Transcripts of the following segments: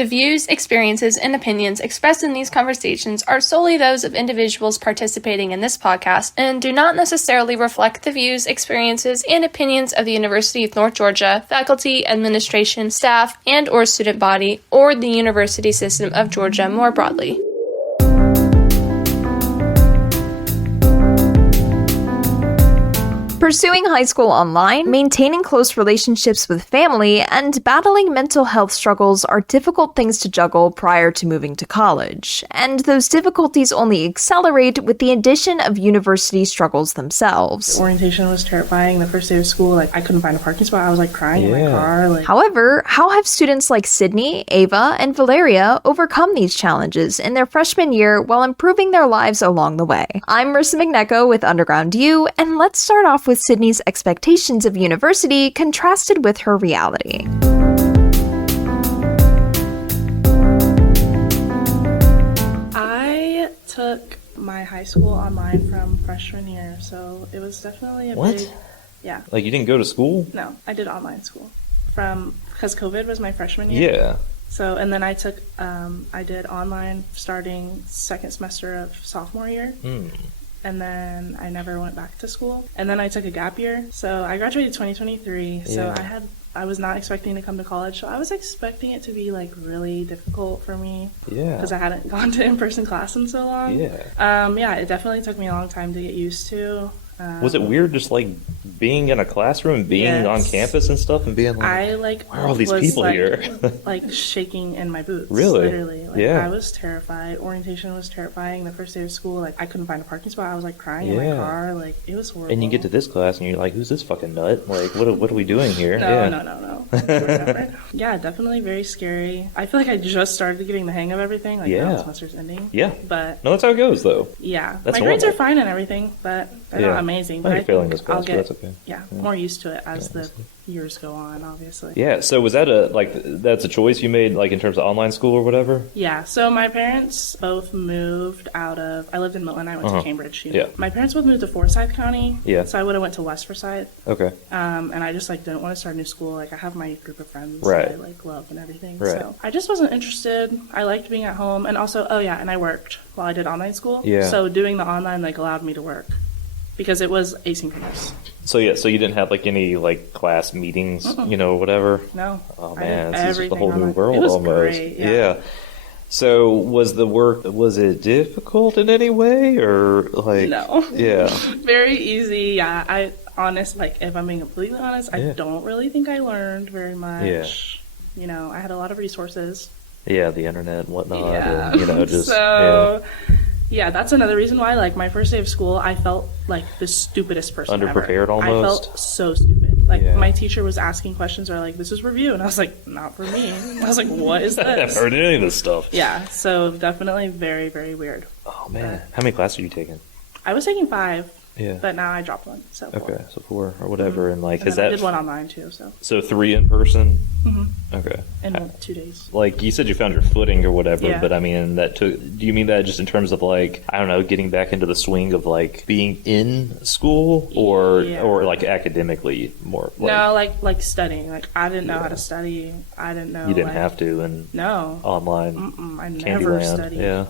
The views, experiences, and opinions expressed in these conversations are solely those of individuals participating in this podcast and do not necessarily reflect the views, experiences, and opinions of the University of North Georgia, faculty, administration, staff, and/or student body, or the university system of Georgia more broadly. Pursuing high school online, maintaining close relationships with family, and battling mental health struggles are difficult things to juggle prior to moving to college. And those difficulties only accelerate with the addition of university struggles themselves. Orientation was terrifying. The first day of school, I couldn't find a parking spot. I was crying in my car. However, how have students like Sydney, Ava, and Valeria overcome these challenges in their freshman year while improving their lives along the way? I'm Marissa McNecco with Underground U, and let's start off with Sydney's expectations of university contrasted with her reality. I took my high school online from freshman year, so it was definitely a big... Yeah. You didn't go to school? No, I did online school. Because COVID was my freshman year. Yeah. So, and then I took, I did online starting second semester of sophomore year. And then I never went back to school. And then I took a gap year. So I graduated 2023. So I was not expecting to come to college. So I was expecting it to be really difficult for me. Yeah. Because I hadn't gone to in-person class in so long. Yeah. It definitely took me a long time to get used to. Was it weird just being in a classroom and being on campus and stuff and being why are all these people here? Shaking in my boots. Really? Literally. Yeah. I was terrified. Orientation was terrifying. The first day of school, I couldn't find a parking spot. I was crying in my car. It was horrible. And you get to this class and you're like, who's this fucking nut? What are we doing here? No. Yeah, definitely very scary. I feel like I just started getting the hang of everything. Now the semester's ending. Yeah. But no, that's how it goes though. Yeah. That's my grades are fine and everything, but they're not amazing. But I think I'll get that's okay. more used to it as the years go on, obviously. Yeah, so was that that's a choice you made in terms of online school or whatever? Yeah, so my parents both moved out of, I lived in Milton, I went to Cambridge. My parents both moved to Forsyth County. Yeah. So I would have went to West Forsyth. Okay. And I just didn't want to start a new school. I have my group of friends that I love and everything. Right. So I just wasn't interested. I liked being at home, and also and I worked while I did online school. Yeah. So doing the online allowed me to work because it was asynchronous. So you didn't have any class meetings, whatever? No. Oh man, it's just the whole new online. world It was almost. Great, yeah. So was it difficult in any way or No. Yeah. Very easy. Yeah. If I'm being completely honest, I don't really think I learned very much. Yeah. I had a lot of resources. Yeah, the internet and whatnot. Yeah. And, just yeah, that's another reason why, my first day of school, I felt like the stupidest person underprepared ever. almost? I felt so stupid. My teacher was asking questions or this is review. And I was like, not for me. I was like, what is this? I haven't heard any of this stuff. Yeah, so definitely very, very weird. Oh, man. How many classes are you taking? I was taking 5. Yeah. But now I dropped 1, so 4. Okay, so 4 or whatever. And and I did 1 online too, so. So 3 in person? Mm-hmm. Okay. In 2 days. You said you found your footing or whatever, Yeah. but do you mean that just in terms of I don't know, getting back into the swing of being in school or academically more? No, studying. I didn't know how to study. I didn't know. You didn't have to and no online. I never Candyland. studied. Yeah.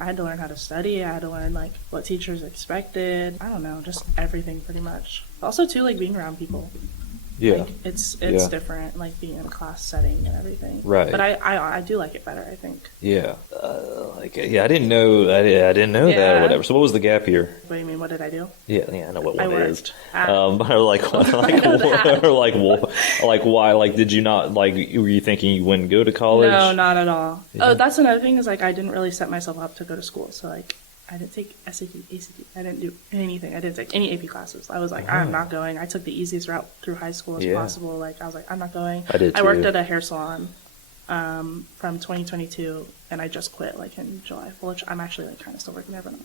I had to learn how to study. I had to learn what teachers expected. I don't know, just everything pretty much. Also too, being around people. Yeah. It's different, being in a class setting and everything. Right. But I do like it better, I think. Yeah. I didn't know. I didn't know that or whatever. So what was the gap year? What do you mean? What did I do? Yeah, I know what one I it worked. is. Why? Did you not were you thinking you wouldn't go to college? No, not at all. Yeah. Oh, that's another thing is I didn't really set myself up to go to school. So I didn't take SAT, ACT. I didn't do anything. I didn't take any AP classes. I was I'm not going. I took the easiest route through high school as possible. I was I'm not going. I did too. I worked at a hair salon from 2022, and I just quit in July. Which I'm actually kind of still working there, but I'm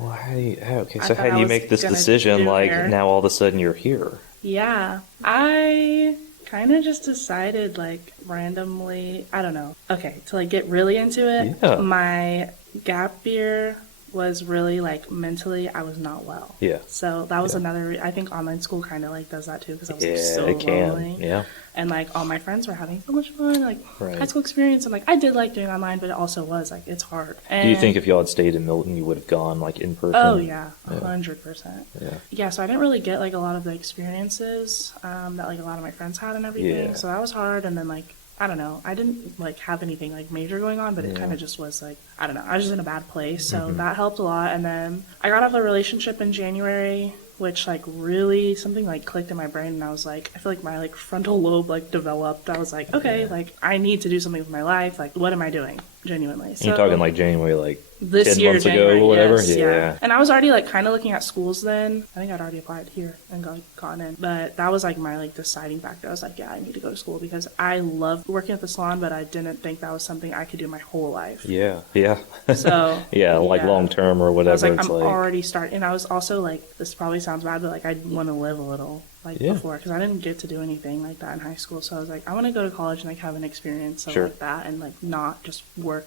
Well, how do you make this decision? Now all of a sudden you're here. Yeah, I kind of just decided randomly. I don't know. Okay, to get really into it, my gap year was really like mentally I was not well. Yeah. So that was another, I think online school kind of like does that too, because I was like, so it can. lonely. Yeah. And like all my friends were having so much fun, like Right. high school experience, and like I did like doing online, but it also was like it's hard. And Do you think if y'all had stayed in Milton, you would have gone like in person? Oh yeah, 100%. Yeah. Yeah, so I didn't really get like a lot of the experiences that like a lot of my friends had and everything. Yeah. So that was hard. And then like I don't know, I didn't like have anything like major going on, but it kind of just was like I don't know, I was just in a bad place. So that helped a lot. And then I got out of a relationship in January, which like really something like clicked in my brain, and I was like, I feel like my like frontal lobe like developed. I was like, okay, like I need to do something with my life. Like, what am I doing? Genuinely. So, You're talking like January, like this 10 year, months January, ago or whatever? yes, Yeah. And I was already like kind of looking at schools then. I think I'd already applied here and gotten in. But that was like my like deciding factor. I was like, yeah, I need to go to school because I loved working at the salon, but I didn't think that was something I could do my whole life. Yeah. Yeah. So yeah, like long term or whatever. I was like, it's I'm like already starting. And I was also like, this probably sounds bad, but like I want to live a little like before, because I didn't get to do anything like that in high school. So I was like, I want to go to college and like have an experience of like that, and like not just work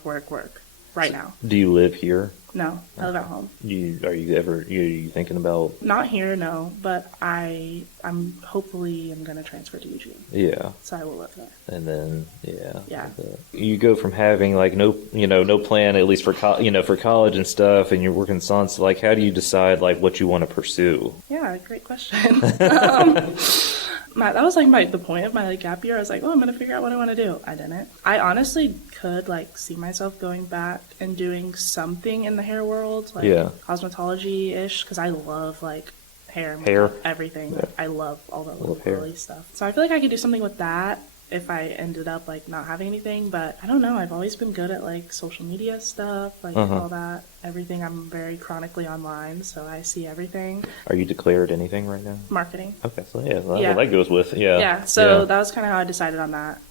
right now. Do you live here? No, I live at home. Are you thinking about? Not here, no, but I'm hopefully I'm gonna transfer to Eugene. Yeah. So I will live there. And then Yeah. you go from having like no plan, at least for for college and stuff, and you're working sons. So like, how do you decide like what you want to pursue? Yeah, great question. That was like the point of my like gap year. I was like, oh, I'm gonna figure out what I want to do. I didn't. I honestly could like see myself going back and doing something in the hair world, like cosmetology ish, because I love like hair, makeup, everything. Yeah. I love all the Love girly stuff. So I feel like I could do something with that if I ended up like not having anything. But I don't know. I've always been good at like social media stuff, like all that, everything. I'm very chronically online, so I see everything. Are you declared anything right now? Marketing. Okay, so well, that goes with Yeah, so that was kind of how I decided on that.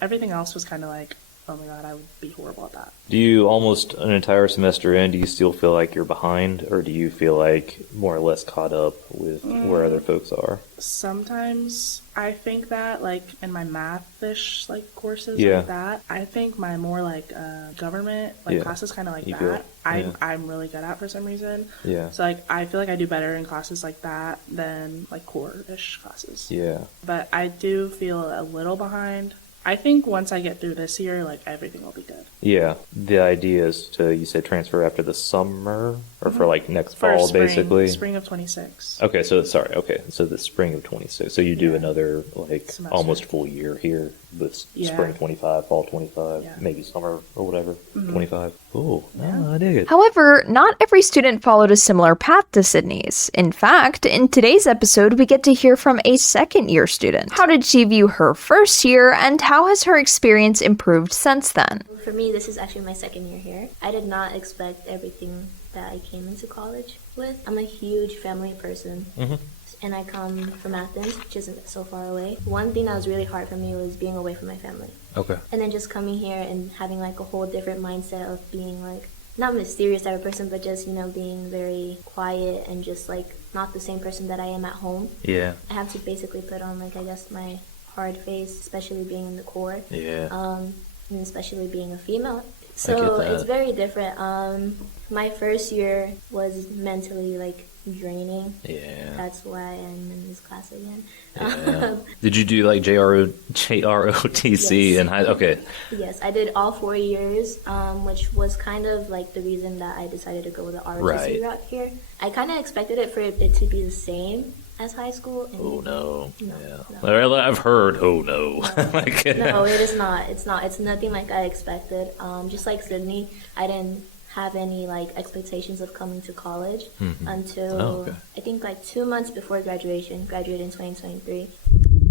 Everything else was kind of like, oh my god, I would be horrible at that. Do you almost an entire semester in, do you still feel like you're behind, or do you feel like more or less caught up with where other folks are? Sometimes I think that, like in my math-ish like courses like that, I think my more like government like classes kind of like that, I'm really good at for some reason. Yeah. So like I feel like I do better in classes like that than like core-ish classes. Yeah. But I do feel a little behind. I think once I get through this year, like everything will be good. Yeah. The idea is to, you said, transfer after the summer, or for like next fall, spring, basically? Spring of 26. Okay, so the spring of 26. So you do another like semester. Almost full year here with spring 25, fall 25, maybe summer or whatever, 25. Oh, I dig it. However, not every student followed a similar path to Sydney's. In fact, in today's episode, we get to hear from a second-year student. How did she view her first year, and how has her experience improved since then? For me, this is actually my second year here. I did not expect everything that I came into college with. I'm a huge family person. And I come from Athens, which isn't so far away. One thing that was really hard for me was being away from my family. Okay. And then just coming here and having like a whole different mindset of being like, not mysterious type of person, but just, being very quiet and just like not the same person that I am at home. Yeah. I have to basically put on like, I guess, my hard face, especially being in the core. Yeah. And especially being a female. So it's very different. My first year was mentally like draining. Yeah. That's why I'm in this class again. Yeah. Did you do like JROTC Yes. in high? Okay. Yes, I did all 4 years, which was kind of like the reason that I decided to go the ROTC route here. I kind of expected it for it to be the same as high school. And No. No. I've heard. Oh no. No, it is not. It's not. It's nothing like I expected. Just like Sydney, I didn't have any like expectations of coming to college until I think like 2 months before graduated in 2023.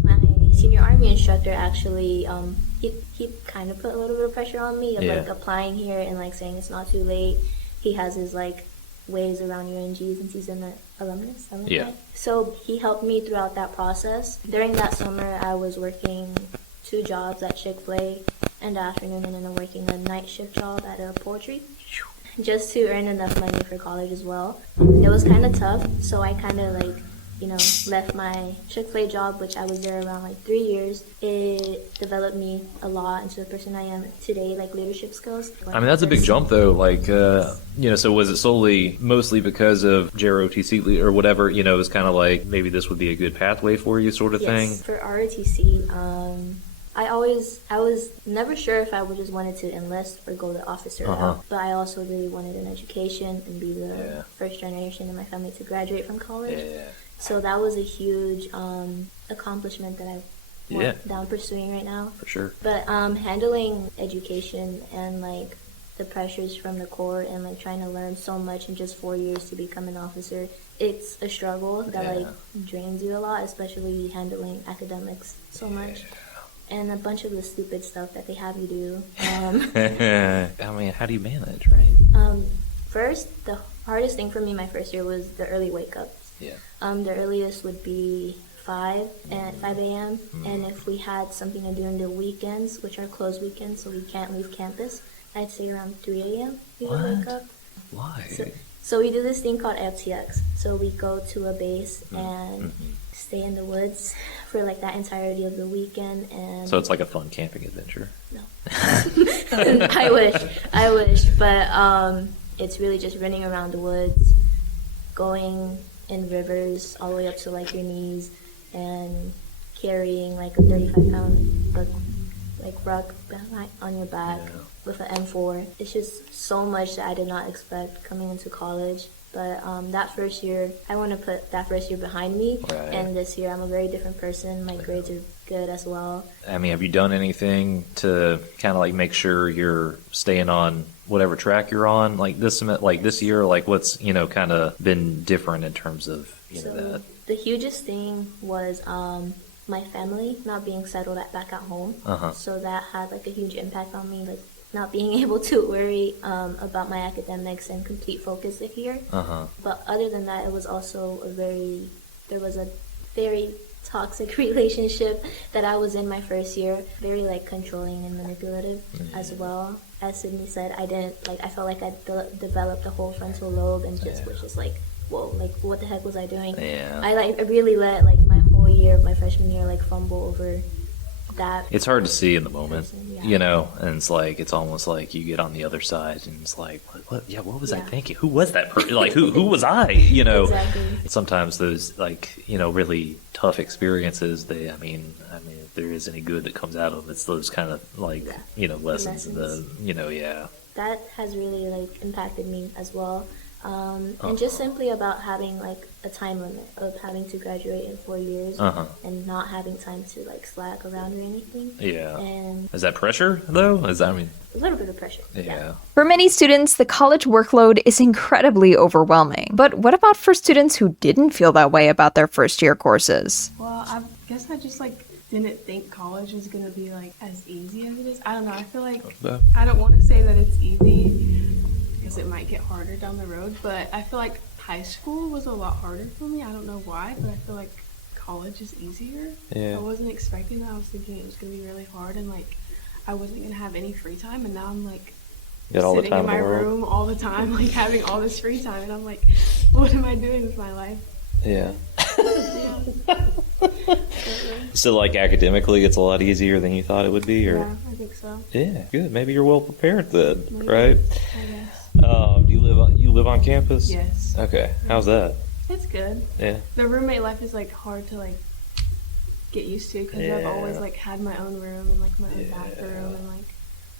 My senior army instructor actually he kind of put a little bit of pressure on me of like applying here and like saying it's not too late. He has his like ways around UNG since he's an alumnus. So he helped me throughout that process. During that summer, I was working 2 jobs at Chick-fil-A in the afternoon, and then working a night shift job at a poultry, just to earn enough money for college as well. It was kind of tough, so I kind of like left my Chick-fil-A job, which I was there around like 3 years. It developed me a lot into the person I am today, like leadership skills. I mean, that's a big jump, though. Like, so was it mostly because of JROTC or whatever, it was kind of like maybe this would be a good pathway for you sort of thing? Yes, for ROTC, I was never sure if I would just wanted to enlist or go the officer route, but I also really wanted an education and be the first generation in my family to graduate from college. Yeah. So that was a huge accomplishment that I'm pursuing right now. For sure. But handling education and like the pressures from the Corps and like trying to learn so much in just 4 years to become an officer, it's a struggle that like drains you a lot, especially handling academics so much. And a bunch of the stupid stuff that they have you do. I mean, how do you manage, right? First, the hardest thing for me my first year was the early wake-ups. Yeah. The earliest would be 5 a.m. And if we had something to do in the weekends, which are closed weekends, so we can't leave campus, I'd say around 3 a.m. we would wake up. Why? So we do this thing called FTX. So we go to a base and stay in the woods for like that entirety of the weekend. And so it's like a fun camping adventure. No. I wish. But it's really just running around the woods, going in rivers all the way up to like your knees, and carrying like a 35-pound ruck on your back with an M4. It's just so much that I did not expect coming into college. But that first year, I want to put that first year behind me. Right. And this year, I'm a very different person. My grades are good as well. I mean, have you done anything to kind of like make sure you're staying on whatever track you're on? Like this year, like what's, kind of been different in terms of, that? The hugest thing was my family not being settled back at home. So that had like a huge impact on me, like not being able to worry about my academics and complete focus this year. But other than that, it was also there was a very toxic relationship that I was in my first year, very like controlling and manipulative as well. As Sydney said, I felt like I developed a whole frontal lobe and just was just like, whoa, like what the heck was I doing? I really let like my whole year, my freshman year, like fumble over that. It's hard to see in the moment, and it's like, it's almost like you get on the other side and it's like, what was I thinking? Who was that person? Like, who was I? Exactly. Sometimes those like, really tough experiences, I mean, if there is any good that comes out of it, it's those kind of like, lessons. That has really like impacted me as well. And just simply about having like a time limit of having to graduate in 4 years and not having time to like slack around or anything. Yeah. And is that pressure though? A little bit of pressure. Yeah. For many students, the college workload is incredibly overwhelming. But what about for students who didn't feel that way about their first year courses? Well, I guess I just didn't think college was going to be like as easy as it is. I don't know. I feel like I don't want to say that it's easy, because it might get harder down the road, but I feel like high school was a lot harder for me. I don't know why, but I feel like college is easier. I wasn't expecting that. I was thinking it was going to be really hard and like I wasn't going to have any free time, and now I'm like sitting in my room all the time, like having all this free time, and I'm like, what am I doing with my life? So like academically it's a lot easier than you thought it would be, or? Yeah, I think so. Yeah, good. Maybe you're well prepared then, right? I guess. Do you live on campus? Yes. Okay. How's that? It's good. Yeah. The roommate life is like hard to like get used to, because I've always like had my own room and like my own bathroom, and like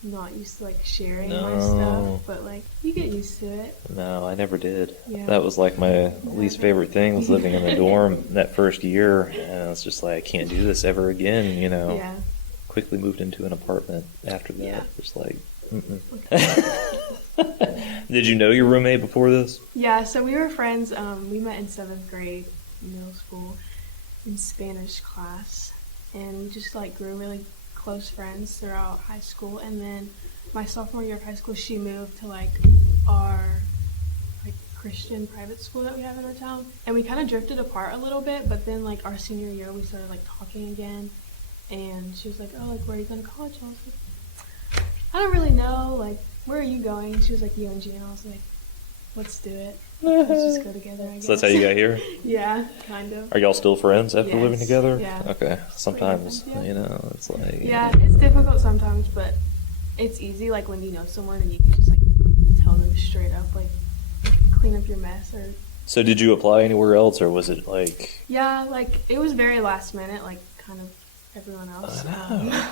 not used to like sharing my stuff, but like you get used to it. No, I never did. That was like my least favorite thing, was living in the dorm that first year, and it's just like I can't do this ever again, Quickly moved into an apartment after that. Just like Did you know your roommate before this? Yeah, so we were friends. We met in 7th grade, middle school, in Spanish class, and we just like grew really close friends throughout high school. And then my sophomore year of high school, she moved to like our like Christian private school that we have in our town, and we kind of drifted apart a little bit. But then like our senior year, we started like talking again, and she was like, "Oh, like where are you going to college?" And I was like, "I don't really know. Like, where are you going?" She was like, "UNG," and I was like, let's do it. Let's just go together, I guess. So that's how you got here? Yeah, kind of. Are y'all still friends after living together? Yeah. Okay. Sometimes, Yeah. you know, it's like... Yeah, it's difficult sometimes, but it's easy, like, when you know someone and you can just, like, tell them straight up, like, clean up your mess or... So did you apply anywhere else, or was it, like... Yeah, like, it was very last minute, like, kind of everyone else. I know.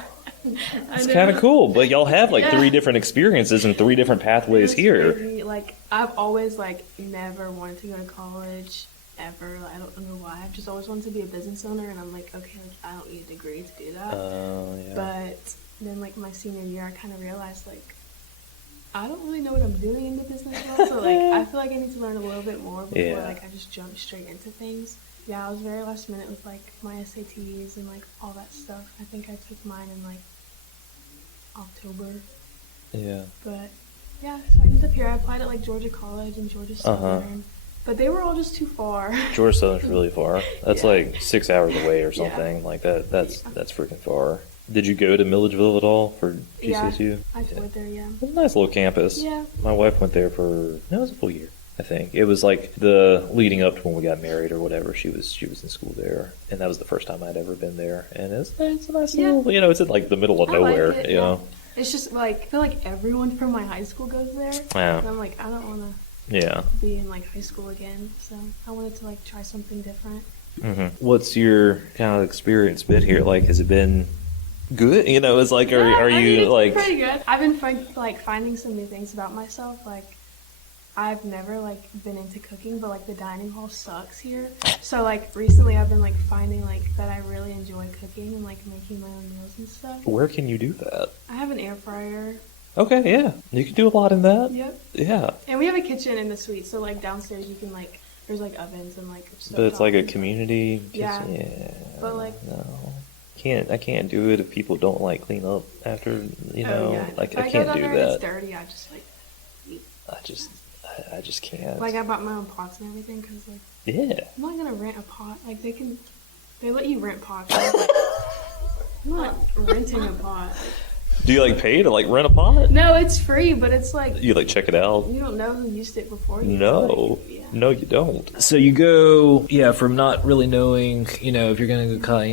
It's know. kind of cool, but y'all have, like, 3 different experiences and 3 different pathways here. Crazy. Like, I've always, like, never wanted to go to college, ever. Like, I don't know why. I've just always wanted to be a business owner, and I'm like, okay, like, I don't need a degree to do that. Yeah. But then, like, my senior year, I kind of realized, like, I don't really know what I'm doing in the business world, so, like, I feel like I need to learn a little bit more before, like, I just jump straight into things. Yeah, I was very last minute with, like, my SATs and, like, all that stuff. I think I took mine in, like, October. Yeah. But, yeah, so I ended up here. I applied at, like, Georgia College and Georgia Southern. But they were all just too far. Georgia Southern's really far. That's like 6 hours away or something. Yeah. Like that's freaking far. Did you go to Milledgeville at all for GCSU? Yeah, I toured there, yeah. It was a nice little campus. Yeah. My wife went there for, it was a full year, I think. It was like the leading up to when we got married or whatever. She was in school there, and that was the first time I'd ever been there. And it's a nice little, you know, it's in like the middle of nowhere, like it, you know. It's just like, I feel like everyone from my high school goes there. Yeah. And I'm like, I don't want to be in like high school again. So I wanted to like try something different. Mm-hmm. What's your kind of experience been here? Like, has it been good? You know, it's like, are you like... pretty good. I've been finding some new things about myself. Like, I've never like been into cooking, but like the dining hall sucks here. So like recently I've been like finding like that I really enjoy cooking and like making my own meals and stuff. Where can you do that? I have an air fryer. Okay, yeah. You can do a lot in that. Yep. Yeah. And we have a kitchen in the suite, so like downstairs you can like, there's like ovens and like stuff. But it's like a community kitchen. Yeah. But like... No. I can't do it if people don't like clean up after, you know, like I can't do that. If it's dirty, I just like eat. I just can't. Like I bought my own pots and everything because like I'm not gonna rent a pot. Like they let you rent pots. Like, I'm not renting a pot. Do you like pay to like rent a pot? No, it's free, but it's like you like check it out. You don't know who used it before. No, no, you don't. So you go, from not really knowing, if you're gonna go cut,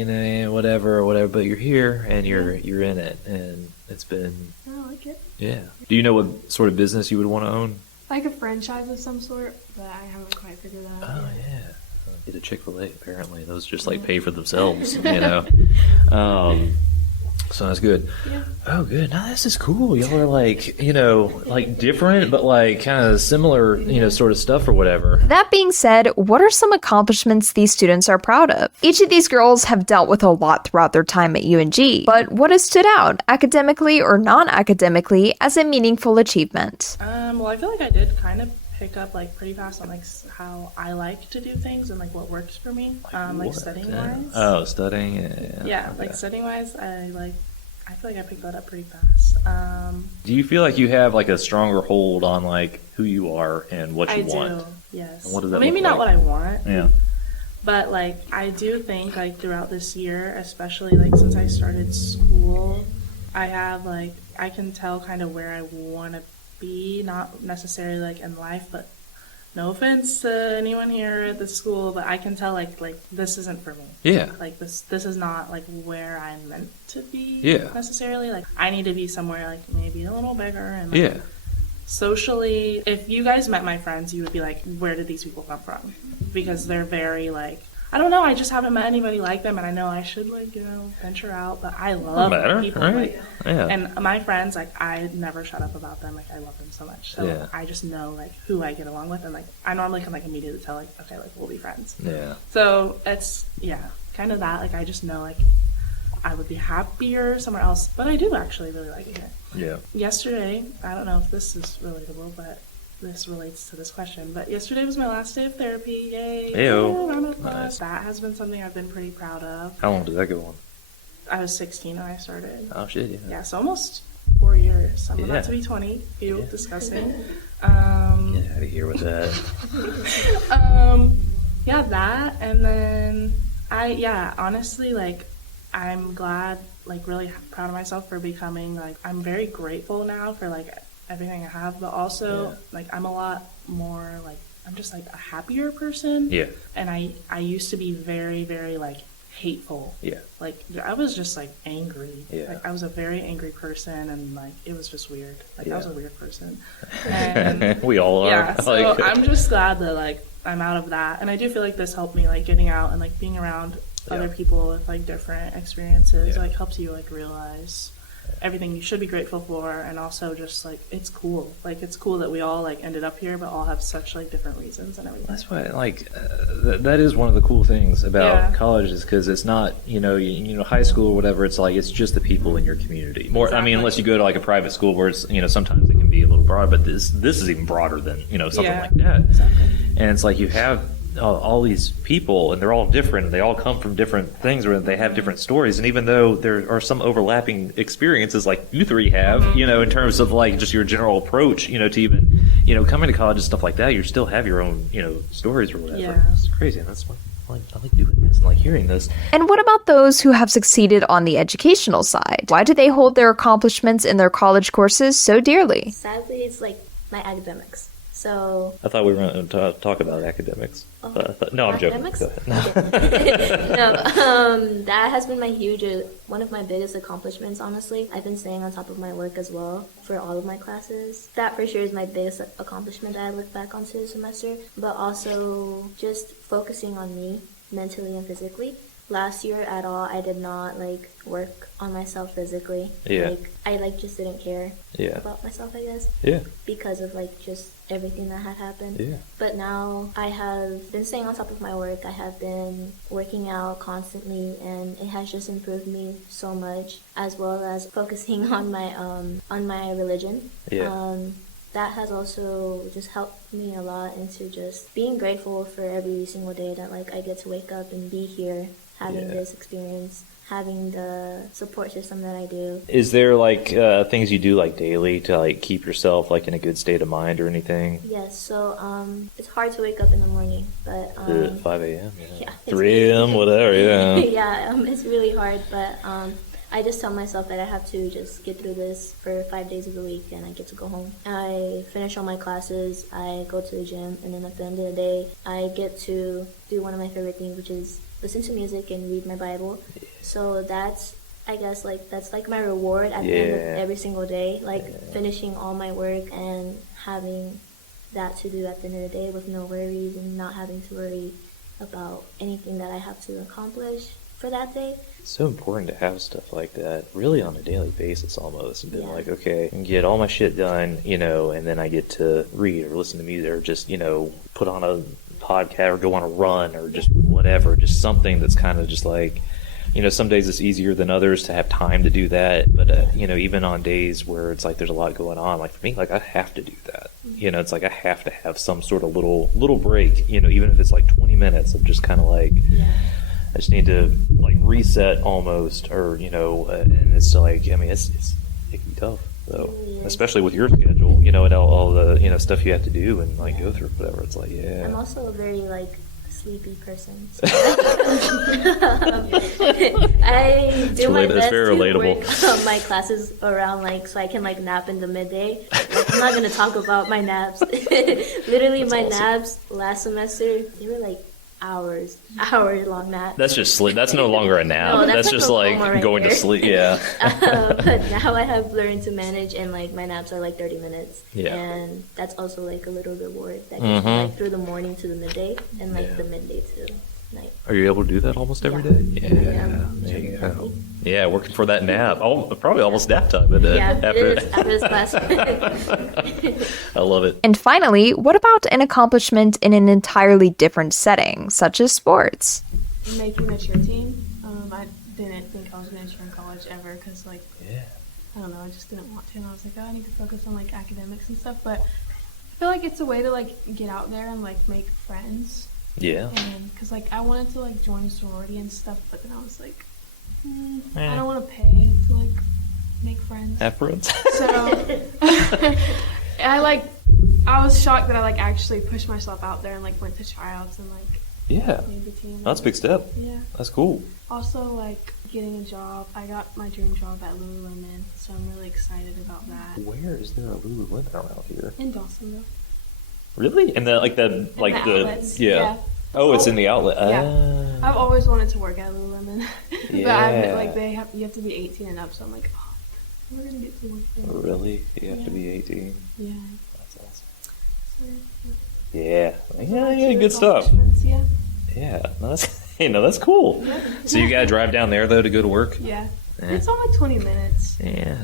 whatever, but you're here and you're in it, and it's been. I like it. Yeah. Do you know what sort of business you would want to own? Like a franchise of some sort, but I haven't quite figured that out. Oh yeah. Get a Chick-fil-A apparently. Those just like pay for themselves, So that's good. Yeah. Oh, good. Now this is cool. Y'all are like, like different, but like kind of similar, sort of stuff or whatever. That being said, what are some accomplishments these students are proud of? Each of these girls have dealt with a lot throughout their time at UNG, but what has stood out, academically or non-academically, as a meaningful achievement? Well, I feel like I did kind of pick up like pretty fast on like how I like to do things and like what works for me, like studying wise. Oh, studying, yeah. Like studying wise, I feel like I picked that up pretty fast. Do you feel like you have like a stronger hold on like who you are and what you want? I do, yes. And what does that maybe look not like? what I want. Yeah. But like I do think like throughout this year, especially like since I started school, I have like I can tell kind of where I want to be, not necessarily like in life, but no offense to anyone here at the school, but I can tell like this isn't for me. Yeah. Like this is not like where I'm meant to be. Yeah. Necessarily. Like I need to be somewhere like maybe a little bigger and like, socially. If you guys met my friends, you would be like, where did these people come from? Because they're very like, I don't know, I just haven't met anybody like them, and I know I should like venture out, but I love people right? and my friends, like I never shut up about them. Like I love them so much, so I just know like who I get along with, and like I normally can like immediately tell like, okay, like we'll be friends. Yeah. So it's kind of that. Like I just know like I would be happier somewhere else, but I do actually really like it here. Yeah. Yesterday, I don't know if this is relatable, but this relates to this question, but yesterday was my last day of therapy. Yay. Ew. Nice. That has been something I've been pretty proud of. How long did that go on? I was 16 when I started. Oh shit, yeah. Yeah, so almost 4 years. I'm about to be 20. Ew, disgusting. Get out of here with that. Yeah, that, and then honestly, like, I'm glad, like, really proud of myself for becoming, like, I'm very grateful now for, like, everything I have, but also like I'm a lot more like I'm just like a happier person. Yeah. And I used to be very, very like hateful. Yeah. Like I was just like angry. Yeah. Like I was a very angry person, and like it was just weird. Like I was a weird person. And we all are. Yeah. So I'm just glad that like I'm out of that, and I do feel like this helped me like getting out and like being around other people with like different experiences like helps you like realize everything you should be grateful for, and also just like it's cool that we all like ended up here but all have such like different reasons and everything. That's why like that is one of the cool things about college, is because it's not you know high school or whatever, it's like it's just the people in your community more. I mean, unless you go to like a private school where it's sometimes it can be a little broad, but this is even broader than something like that. Exactly. And it's like you have all these people, and they're all different, and they all come from different things, or they have different stories. And even though there are some overlapping experiences like you three have, in terms of like just your general approach, to even, coming to college and stuff like that, you still have your own, stories or whatever. Yeah. It's crazy. And that's why I like doing this and like hearing this. And what about those who have succeeded on the educational side? Why do they hold their accomplishments in their college courses so dearly? Sadly, it's like my academics. So I thought we were going to talk about academics. No, I'm joking. Academics? Go ahead. No, that has been one of my biggest accomplishments, honestly. I've been staying on top of my work as well for all of my classes. That for sure is my biggest accomplishment that I look back onto the semester, but also just focusing on me mentally and physically. Last year at all, I did not like work on myself physically. Yeah. Like I like just didn't care about myself, I guess. Yeah. Because of like just everything that had happened. Yeah. But now I have been staying on top of my work. I have been working out constantly, and it has just improved me so much, as well as focusing on my religion. Yeah. That has also just helped me a lot into just being grateful for every single day that like I get to wake up and be here, having this experience, having the support system that I do. Is there like things you do like daily to like keep yourself like in a good state of mind or anything? Yes, so it's hard to wake up in the morning, but 5 a.m. Yeah, 3 a.m. whatever. Yeah. Yeah, it's really hard, but I just tell myself that I have to just get through this for 5 days of the week, and I get to go home. I finish all my classes, I go to the gym, and then at the end of the day, I get to do one of my favorite things, which is listen to music and read my Bible. So that's, I guess, like that's like my reward at the end of every single day, like finishing all my work and having that to do at the end of the day with no worries and not having to worry about anything that I have to accomplish for that day. It's so important to have stuff like that really on a daily basis almost, and being like, okay, I can get all my shit done, and then I get to read or listen to music or just, put on a podcast or go on a run or just whatever, just something that's kind of just like, some days it's easier than others to have time to do that, but even on days where it's like there's a lot going on, like for me, like I have to do that. It's like I have to have some sort of little break, even if it's like 20 minutes of just kind of like I just need to like reset almost, or and it's like, I mean, it can be tough though, especially with your schedule, and all the stuff you have to do and like go through whatever. It's like, I'm also a very like sleepy person. So I do my best to work my classes around so I can nap in the midday. I'm not gonna talk about my naps. Literally, my naps last semester, they were hours long nap. That's just sleep. That's no longer a nap. No, that's just going to sleep. Yeah. But now I have learned to manage, and my naps are 30 minutes. Yeah. And that's also a little reward that gets me through the morning to the midday, and the midday to night. Are you able to do that almost every day? Yeah. There you go. Yeah, working for that nap. Oh, probably almost nap time. But, after this class. I love it. And finally, what about an accomplishment in an entirely different setting, such as sports? Making a cheer team. I didn't think I was going to cheer in college ever because, I don't know, I just didn't want to. And I was like, I need to focus on, academics and stuff. But I feel like it's a way to, get out there and, make friends. Yeah. And because, I wanted to, join a sorority and stuff, but then I was like, I don't want to pay to, make friends. Have friends. So, I was shocked that I, actually pushed myself out there and, went to tryouts and, Yeah. made the team. That's a big step. Yeah. That's cool. Also, like, getting a job. I got my dream job at Lululemon, so I'm really excited about that. Where is there a Lululemon around here? In Dawsonville. Really? And the outlets. yeah. Oh, it's in the outlet. Yeah. I've always wanted to work at Lululemon. Yeah. But you have to be 18 and up, so I'm like, oh, we're gonna get to work there. Really? You have to be 18. Yeah. That's awesome. So, yeah. Yeah, good stuff. Yeah. Yeah. No, that's cool. Yeah. So you gotta drive down there though to go to work? Yeah. Eh. It's only 20 minutes. Yeah.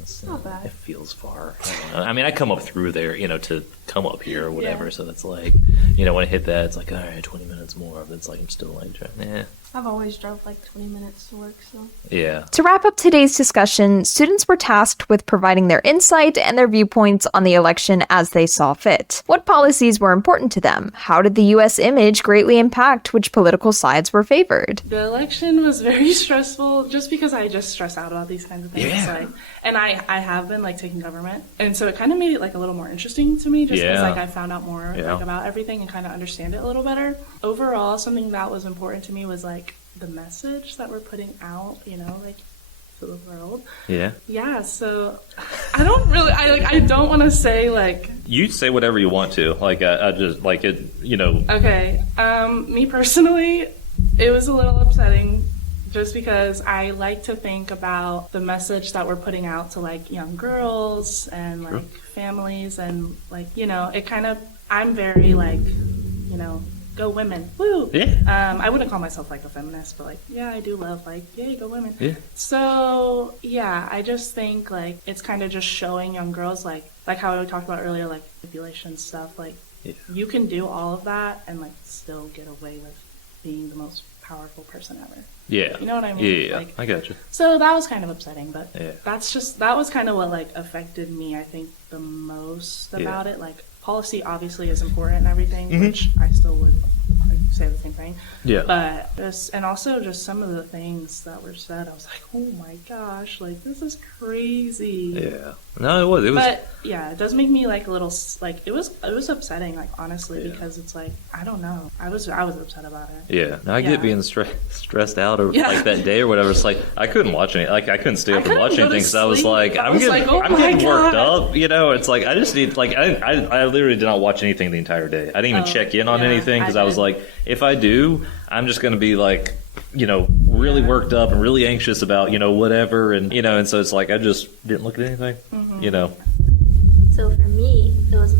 It's not bad. It feels far. I mean, I come up through there, to come up here or whatever. Yeah. So it's like, when I hit that, it's like, all right, 20 minutes more. But it's like I'm still like, I've always drove like 20 minutes to work, so. Yeah. To wrap up today's discussion, students were tasked with providing their insight and their viewpoints on the election as they saw fit. What policies were important to them? How did the U.S. image greatly impact which political sides were favored? The election was very stressful just because I just stress out about these kinds of things. Yeah. And I have been taking government. And so it kind of made it a little more interesting to me just because I found out more about everything and kind of understand it a little better. Overall, something that was important to me was the message that we're putting out, to the world. Yeah. Yeah, so I don't really, I don't want to say You say whatever you want to. I just it. Okay. Me personally, it was a little upsetting just because I like to think about the message that we're putting out to young girls and families and it kind of, I'm very go women, woo. Yeah. I wouldn't call myself a feminist, but I do love yay, go women. Yeah. So yeah, I just think it's kind of just showing young girls like how we talked about earlier, manipulation stuff. You can do all of that and still get away with being the most powerful person ever. Yeah. You know what I mean? Yeah. I got you. So that was kind of upsetting, but Yeah. that was kind of what affected me, I think, the most about it. Policy obviously is important and everything, which I still would say the same thing. Yeah. But also just some of the things that were said, I was like, oh my gosh, this is crazy. Yeah. No, it was. But yeah, it does make me a little it was upsetting, honestly, because it's I don't know. I was upset about it. Yeah. Now I get being stressed out or that day or whatever. It's I couldn't watch any. I couldn't stay up and watch anything because I was I'm getting worked up. It's I just need I literally did not watch anything the entire day. I didn't even check in on anything because I was if I do, I'm just going to be really worked up and really anxious about whatever and so it's I just didn't look at anything. So for me, it was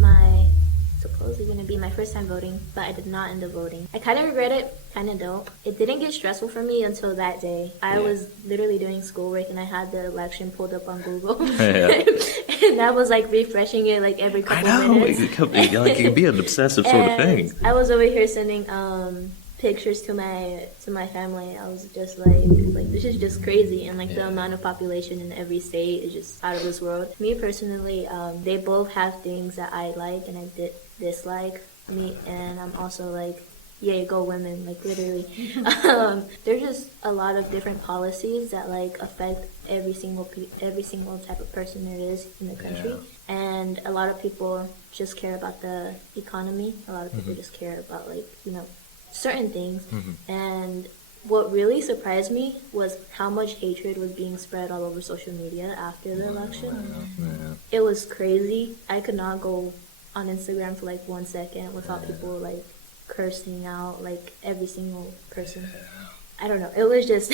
supposedly going to be my first time voting, but I did not end up voting. I kind of regret it, kind of don't. It didn't get stressful for me until that day. I was literally doing schoolwork and I had the election pulled up on Google. And I was refreshing it every couple minutes. It could be an obsessive sort of thing. I was over here sending pictures to my family. I was just this is just crazy, and the amount of population in every state is just out of this world. Me personally, they both have things that I like and I dislike. And I'm also yay, go women, literally. There's just a lot of different policies that affect every single type of person there is in the country. And a lot of people just care about the economy. A lot of people just care about certain things. And what really surprised me was how much hatred was being spread all over social media after the election. It was crazy. I could not go on Instagram for 1 second without people cursing out every single person. I don't know. It was just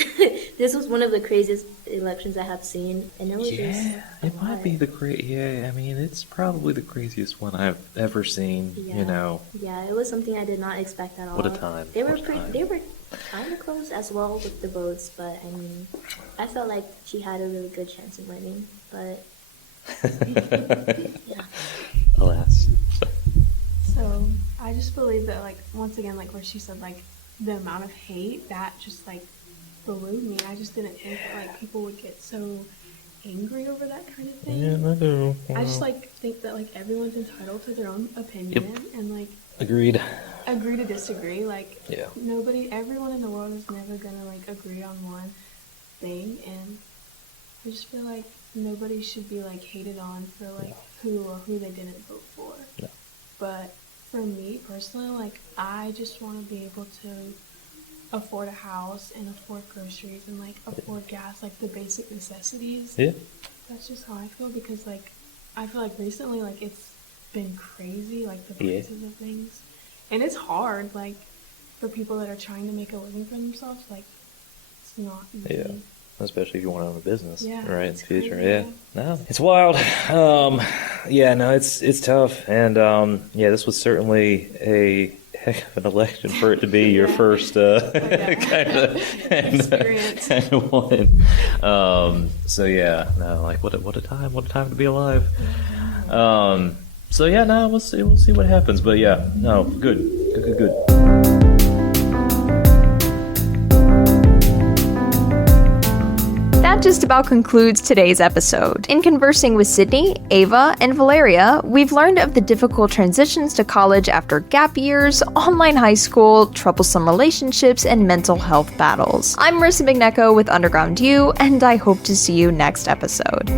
this was one of the craziest elections I have seen, and it was just it might be it's probably the craziest one I've ever seen. Yeah, it was something I did not expect at all. What a time! They were kind of close as well with the votes, but I felt like she had a really good chance in winning, but yeah. Alas. So I just believe that once again where she said the amount of hate that just blew me. I just didn't think that people would get so angry over that kind of thing. Yeah, I do. I just think that everyone's entitled to their own opinion and agreed. Agree to disagree. Everyone in the world is never gonna agree on one thing, and I just feel nobody should be hated on for who or who they didn't vote for. No. But for me personally, like, I just want to be able to afford a house and afford groceries and, like, afford gas, like, the basic necessities. Yeah. That's just how I feel, because, like, I feel like recently, like, it's been crazy, like, the prices of things. And it's hard, like, for people that are trying to make a living for themselves, like, it's not easy. Yeah. Especially if you want to own a business, right, in the future. Crazy, yeah. No, it's wild. It's tough. And, this was certainly a heck of an election for it to be your first kind of one. What a time to be alive. We'll see what happens. But good. That just about concludes today's episode. In conversing with Sydney, Ava, and Valeria, we've learned of the difficult transitions to college after gap years, online high school, troublesome relationships, and mental health battles. I'm Marissa Mignecco with Underground U, and I hope to see you next episode.